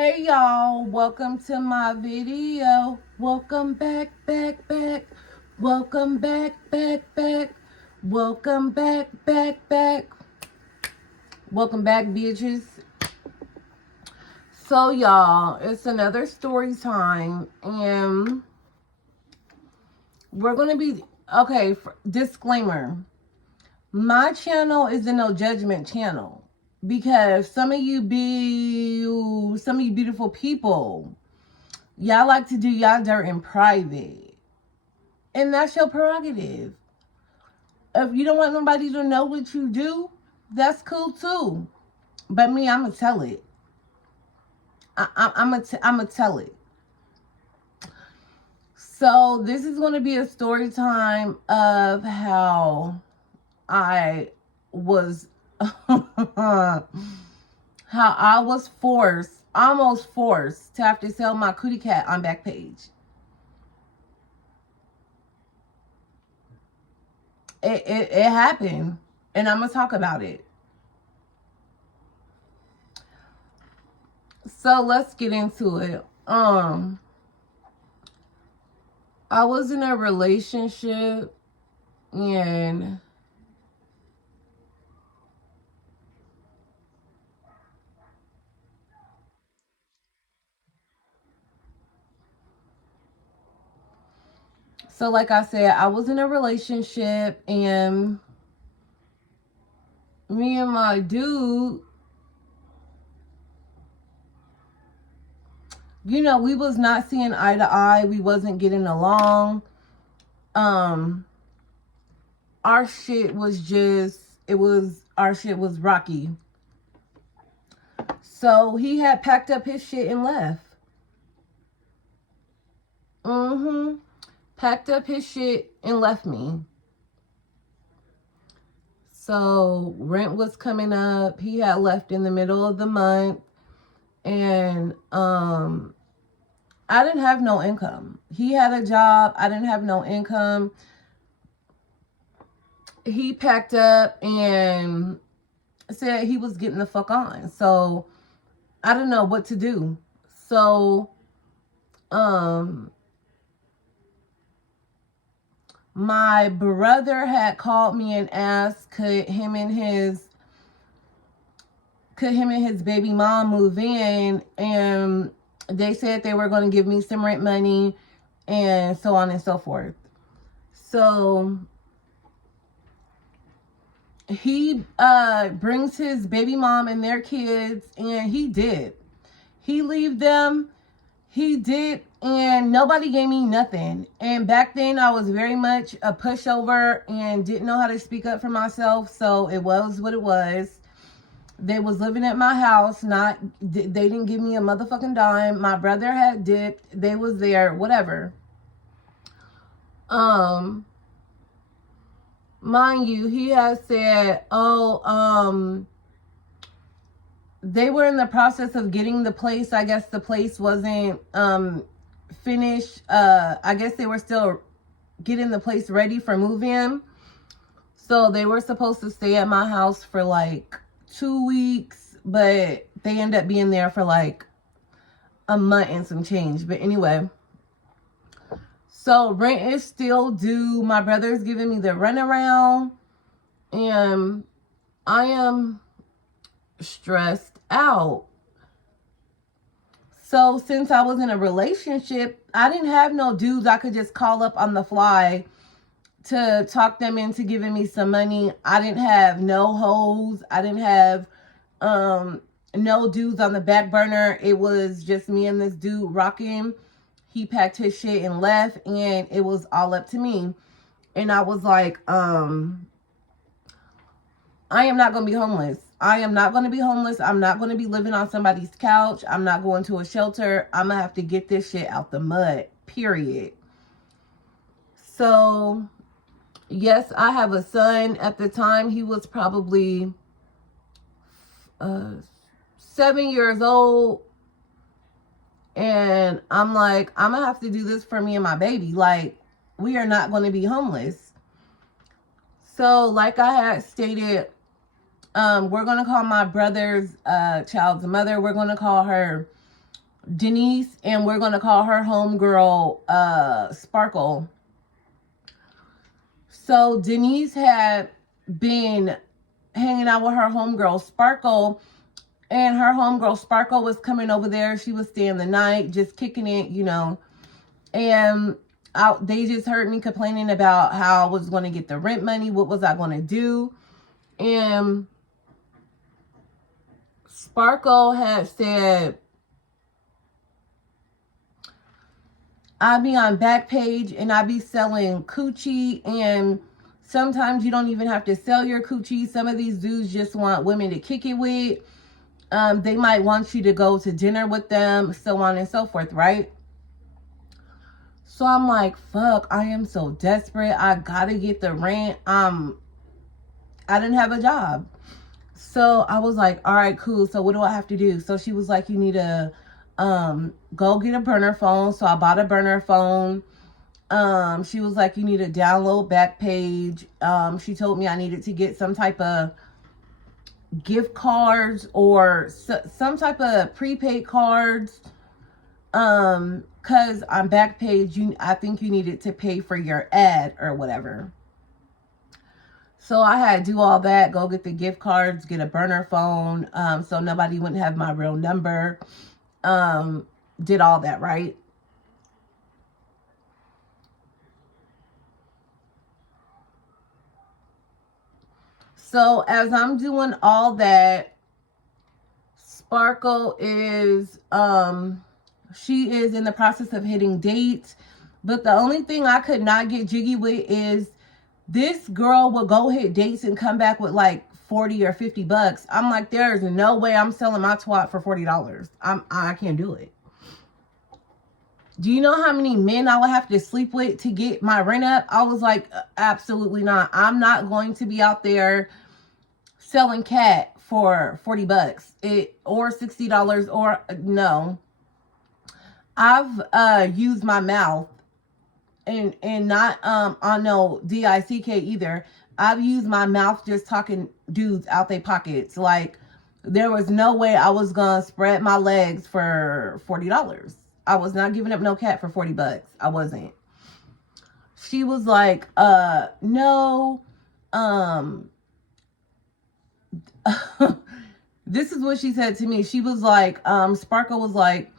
Hey y'all, welcome to my video. Welcome back. Welcome back. Welcome back. Welcome back, bitches. So y'all, it's another story time, and we're gonna be okay. Disclaimer: my channel is a no judgment channel because some of you beautiful people, y'all like to do y'all dirt in private. And that's your prerogative. If you don't want nobody to know what you do, that's cool too. But me, I'm going to tell it. I'm going to tell it. So this is going to be a story time of how I was, how I was almost forced to have to sell my cootie cat on Backpage. It happened, and I'm gonna talk about it. So let's get into it. I was in a relationship, and so like I said, I was in a relationship, and me and my dude, we was not seeing eye to eye. We wasn't getting along. Um, our shit was our shit was rocky. So he had packed up his shit and left. Packed up his shit and left me. So rent was coming up. He had left in the middle of the month, and I didn't have no income. He had a job. I didn't have no income. He packed up and said he was getting the fuck on. So I didn't know what to do. So my brother had called me and asked could him and his baby mom move in, and they said they were going to give me some rent money and so on and so forth. So he brings his baby mom and their kids, and he leave them. He did, and nobody gave me nothing. And back then I was very much a pushover and didn't know how to speak up for myself, so it was what it was. They was living at my house. They didn't give me a motherfucking dime. My brother had dipped. They was there, whatever. Mind you, he had said, they were in the process of getting the place. I guess the place wasn't finished. I guess they were still getting the place ready for move-in. So they were supposed to stay at my house for like 2 weeks, but they end up being there for like a month and some change. But anyway, so rent is still due. My brother's giving me the runaround, and I am stressed out. So since I was in a relationship, I didn't have no dudes I could just call up on the fly to talk them into giving me some money. I didn't have no hoes. I didn't have no dudes on the back burner. It was just me and this dude rocking. He packed his shit and left, and it was all up to me. And I was like, I am not going to be homeless. I am not going to be homeless. I'm not going to be living on somebody's couch. I'm not going to a shelter. I'm going to have to get this shit out the mud, period. So, yes, I have a son. At the time, he was probably 7 years old. And I'm like, I'm going to have to do this for me and my baby. Like, we are not going to be homeless. So, like I had stated, we're going to call my brother's child's mother. We're going to call her Denise, and we're going to call her homegirl Sparkle. So Denise had been hanging out with her homegirl Sparkle, and her homegirl Sparkle was coming over there. She was staying the night, just kicking it, you know. And they just heard me complaining about how I was going to get the rent money. What was I going to do? And Sparkle had said, I be on Backpage and I be selling coochie, and sometimes you don't even have to sell your coochie. Some of these dudes just want women to kick it with. They might want you to go to dinner with them, so on and so forth, right? So I'm like, fuck, I am so desperate. I gotta get the rent. I didn't have a job. So I was like, all right, cool. So what do I have to do? So she was like, you need to go get a burner phone. So I bought a burner phone. She was like, you need to download Backpage. She told me I needed to get some type of gift cards or some type of prepaid cards. Cause on Backpage, I think you needed to pay for your ad or whatever. So I had to do all that, go get the gift cards, get a burner phone, so nobody wouldn't have my real number. Did all that, right? So as I'm doing all that, Sparkle is, she is in the process of hitting dates. But the only thing I could not get jiggy with is this girl will go hit dates and come back with like 40 or 50 bucks. I'm like, there's no way I'm selling my twat for $40. I can't do it. Do you know how many men I would have to sleep with to get my rent up? I was like, absolutely not. I'm not going to be out there selling cat for 40 bucks or $60 or no. I've used my mouth and not on no DICK either. I've used my mouth just talking dudes out their pockets. Like, there was no way I was gonna spread my legs for $40. I was not giving up no cat for 40 bucks. I wasn't. She was like, no, this is what she said to me. She was like, Sparkle was like,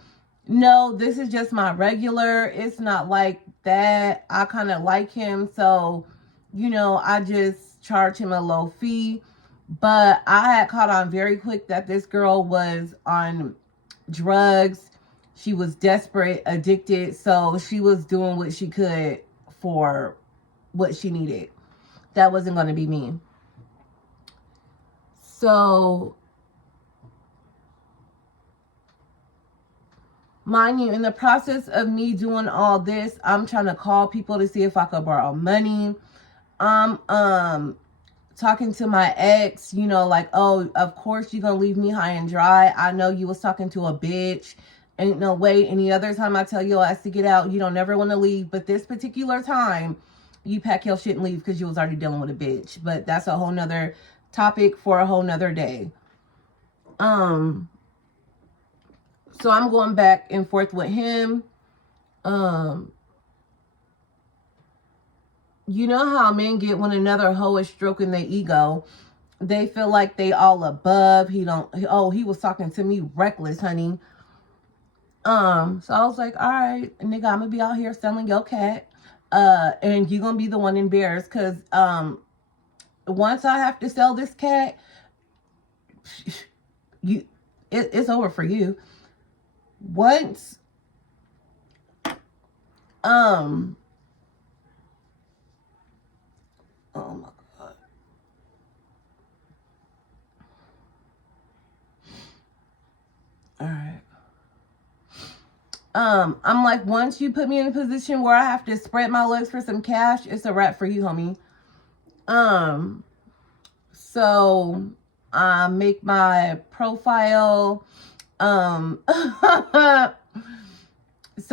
no, this is just my regular. It's not like that. I kind of like him. So, you know, I just charge him a low fee. But I had caught on very quick that this girl was on drugs. She was desperate, addicted. So she was doing what she could for what she needed. That wasn't going to be me. So, mind you, in the process of me doing all this, I'm trying to call people to see if I could borrow money. I'm talking to my ex, you know, like, oh, of course you're gonna leave me high and dry. I know you was talking to a bitch. Ain't no way. Any other time I tell your ass to get out, you don't never want to leave. But this particular time, you pack your shit and leave because you was already dealing with a bitch. But that's a whole nother topic for a whole nother day. So I'm going back and forth with him. You know how men get when another hoe is stroking their ego. They feel like they all above. He was talking to me reckless, honey. So I was like, all right, nigga, I'm gonna be out here selling your cat. And you're gonna be the one embarrassed because once I have to sell this cat, it's over for you. Once oh my God. All right. I'm like, once you put me in a position where I have to spread my legs for some cash, it's a wrap for you, homie. So I make my profile. So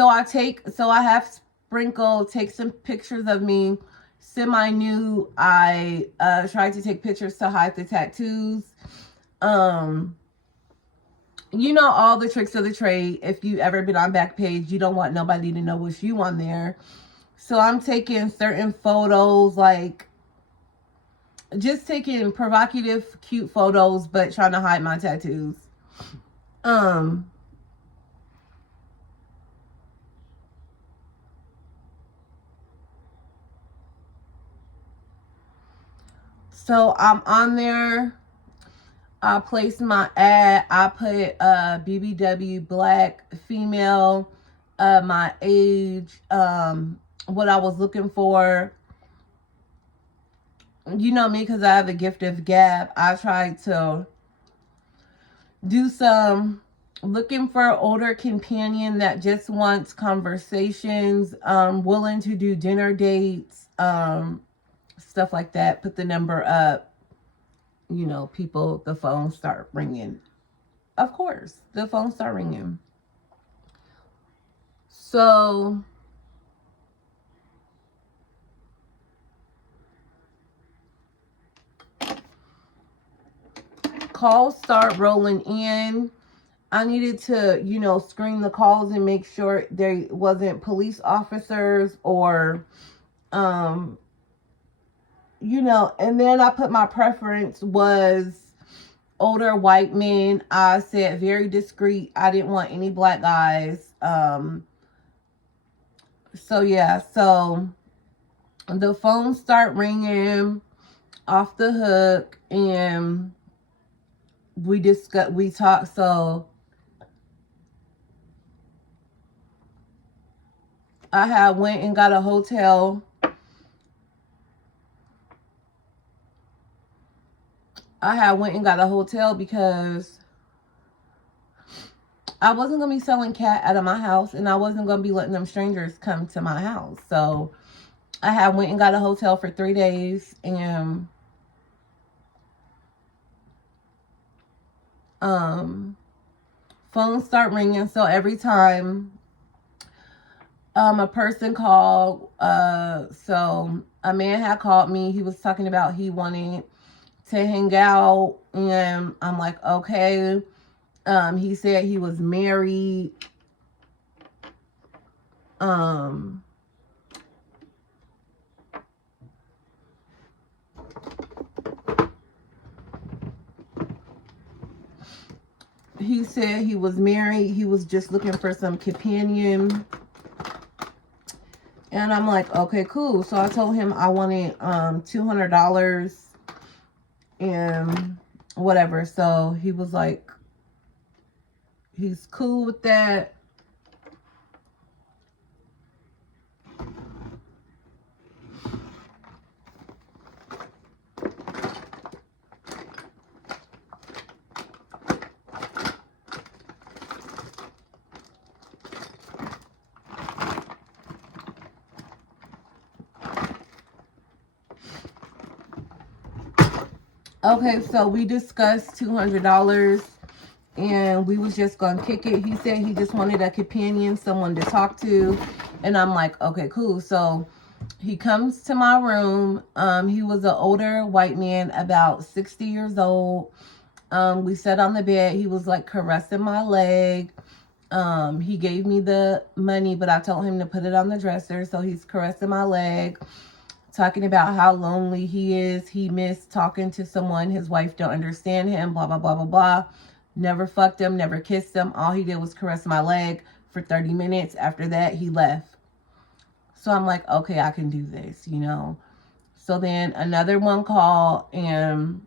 I have Sprinkle take some pictures of me semi-nude. I tried to take pictures to hide the tattoos. you know, all the tricks of the trade. If you ever been on Backpage, you don't want nobody to know it's you on there. So I'm taking certain photos, like just taking provocative, cute photos, but trying to hide my tattoos. Um, so I'm on there. I placed my ad. I put BBW, black, female, my age, what I was looking for. You know me, because I have a gift of gab. I tried to do some looking for an older companion that just wants conversations, willing to do dinner dates, stuff like that. Put the number up. You know, people, the phone start ringing. Of course, the phone start ringing. So calls start rolling in. I needed to, you know, screen the calls and make sure there wasn't police officers or, you know, and then I put my preference was older white men. I said very discreet. I didn't want any black guys. So yeah, so the phones start ringing off the hook, and we talked. So I had went and got a hotel. Because I wasn't going to be selling cat out of my house, and I wasn't going to be letting them strangers come to my house. So I had went and got a hotel for 3 days, and phones start ringing. So every time a person called, so a man had called me. He was talking about he wanted to hang out, and I'm like, okay. He said he was married. He said he was married. He was just looking for some companion. And I'm like, okay, cool. So I told him I wanted $200 and whatever. So he was like, he's cool with that. Okay, so we discussed $200 and we was just gonna kick it. He said he just wanted a companion, someone to talk to. And I'm like, okay, cool. So he comes to my room. He was an older white man, about 60 years old. We sat on the bed. He was like caressing my leg. He gave me the money, but I told him to put it on the dresser. So he's caressing my leg, talking about how lonely he is. He missed talking to someone. His wife don't understand him, blah, blah, blah, blah, blah. Never fucked him, never kissed him. All he did was caress my leg for 30 minutes. After that, he left. So I'm like, okay, I can do this, you know. So then another one called, and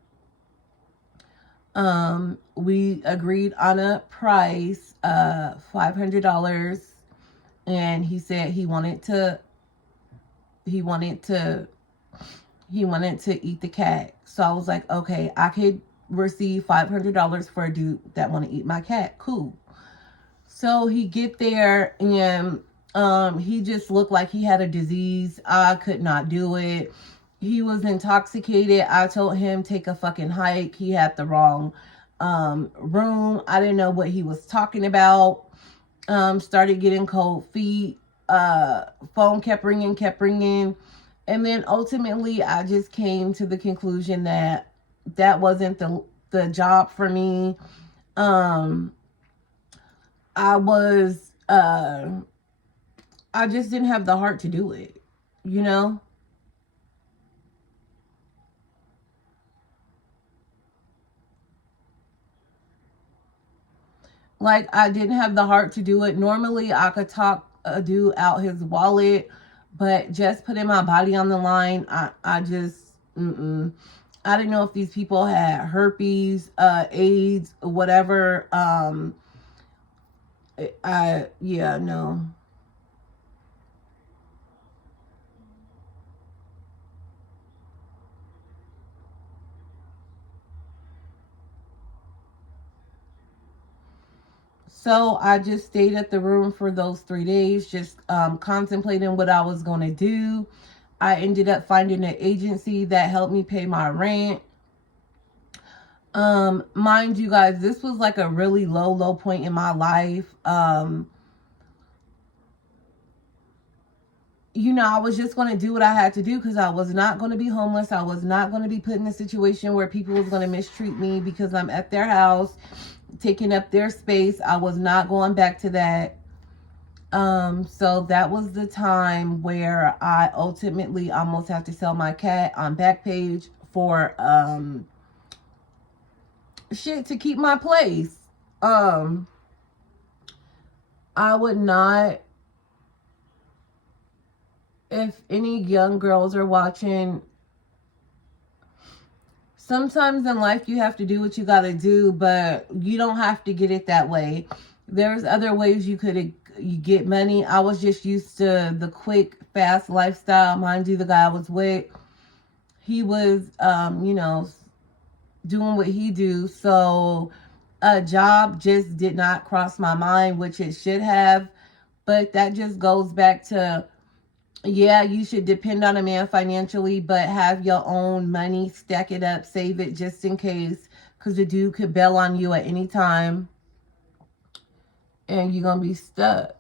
we agreed on a price, $500. And he said he wanted to eat the cat. So I was like, okay, I could receive $500 for a dude that want to eat my cat. Cool. So he get there, and he just looked like he had a disease. I could not do it. He was intoxicated. I told him take a fucking hike. He had the wrong room. I didn't know what he was talking about. Started getting cold feet. Phone kept ringing. And then ultimately I just came to the conclusion that that wasn't the job for me. I was, I just didn't have the heart to do it, you know? Like, I didn't have the heart to do it. Normally, I could talk a dude out his wallet, but just putting my body on the line, I just, I didn't know if these people had herpes, AIDS, whatever. Yeah, no. So I just stayed at the room for those 3 days, just contemplating what I was going to do. I ended up finding an agency that helped me pay my rent. Mind you guys, this was like a really low point in my life. You know, I was just going to do what I had to do because I was not going to be homeless. I was not going to be put in a situation where people was going to mistreat me because I'm at their house, taking up their space. I was not going back to that. So that was the time where I ultimately almost had to sell my cat on Backpage for shit to keep my place. Um, I would not, if any young girls are watching, sometimes in life you have to do what you gotta do, but you don't have to get it that way. There's other ways you get money. I was just used to the quick, fast lifestyle. Mind you, the guy I was with, he was, you know, doing what he do. So a job just did not cross my mind, which it should have. But that just goes back to, yeah, you should depend on a man financially, but have your own money, stack it up, save it just in case, because the dude could bail on you at any time and you're going to be stuck.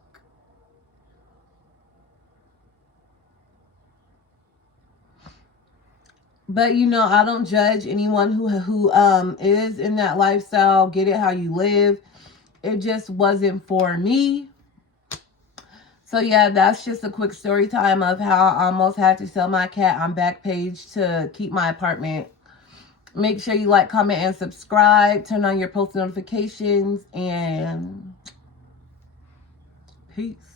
But you know, I don't judge anyone who is in that lifestyle. Get it how you live. It just wasn't for me. So yeah, that's just a quick story time of how I almost had to sell my cat on Backpage to keep my apartment. Make sure you like, comment, and subscribe. Turn on your post notifications, and peace.